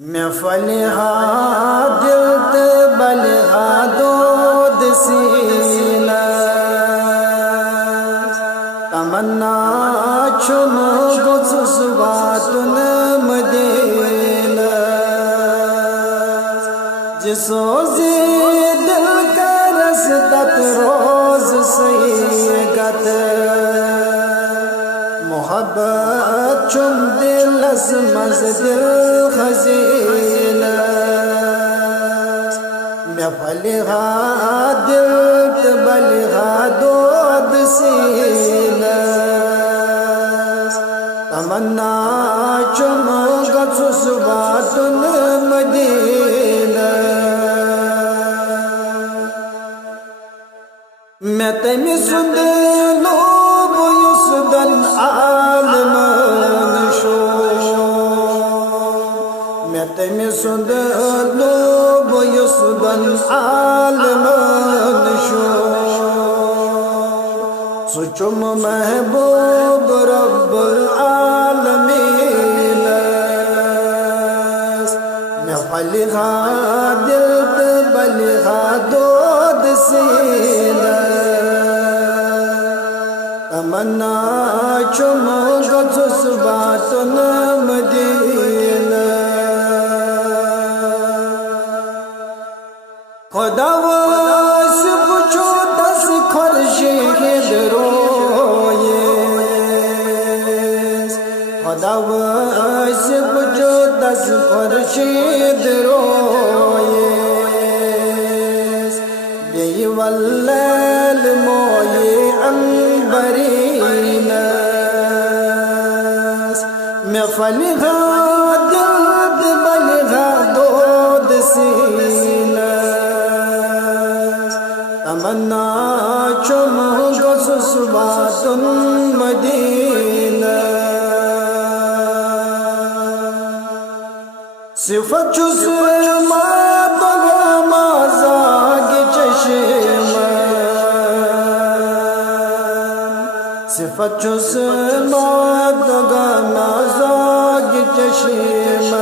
میں فلحا دل تے بلحا دود سینہ تمنا چھم گزس واتن مدینہ جسو زی دل کا رسدت روز سیگت محبت چم دل از مز دل خزینہ میں فلحا دل تے بلحا دود سینہ تمنا چم گزس واتن مدینہ میں تمی سند لوب یسدن عالمان شو میں تمی سند لوب یسدن عالمان شو سچم محبوب رب العالمین میں فلحا دل تے بلحا دود سینہ تمنا چم گزس واتن مدینہ خدا واس پچھو دس خورشید روئے خدا واس پچھو دس خورشید روئے بی واللیل موئی عنبرین میں فلحا دل تے بلحا دود سینہ تمنا چم گزس واتن مدینہ صفت چس مات غمازاگ چشم صفت چس مات غمازاگ چشم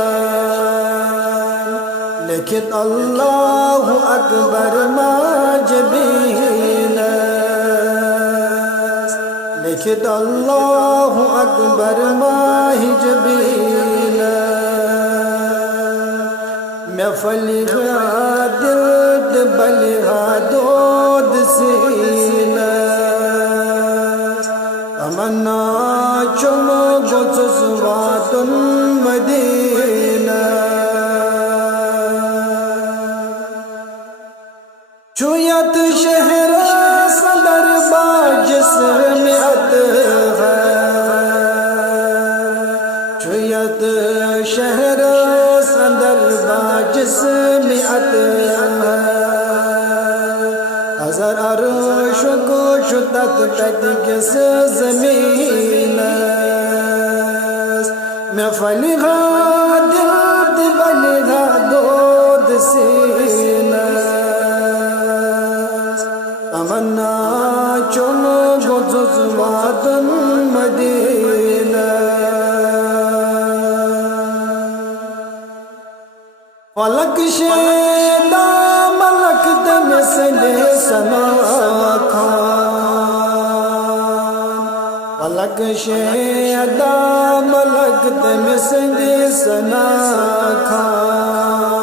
لیکن اللہ اکبر ما جبین لیکن اللہ اکبر ما جبین میں فلحا دل تے بلحا دود سینہ تمنا چم گزس واتن مدینہ چویت شہر صدر با جسم ہے چویت شہر صدر با جسم ہے ہزار عرش کو شتت تک کس زمین میں فلحا دل تے بلحا دود سینہ تمنا چم گزس واتن مدینہ فلک شیدا ملک دم سندے سنا کھان فلک شیدا ملک دم سندے سنا کھان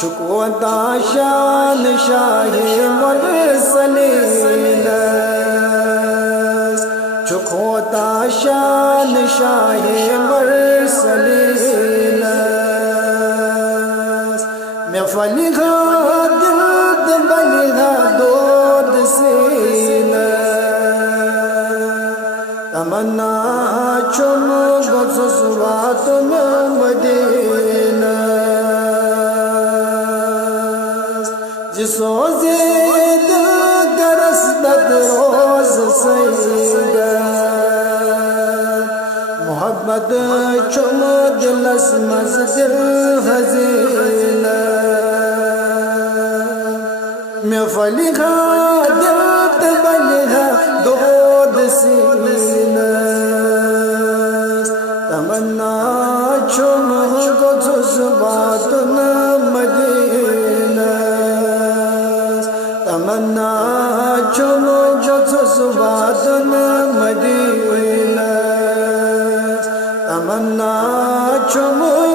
چکوتا شان شاہ مرسلین چکوتا شان شاہ مرسلین میں فلحا دل تے بلحا دود سینہ تمنا چم گزس واتن مدینہ جسو زی دل کا رسدت روز سیگا محبت چم دل از مز دل خزینہ میں فلحا دل تے بلحا دود سینہ تمنا چم گزس جذباتنا مدینہ تمنا چلو جذباتنا مدینہ تمنا چلو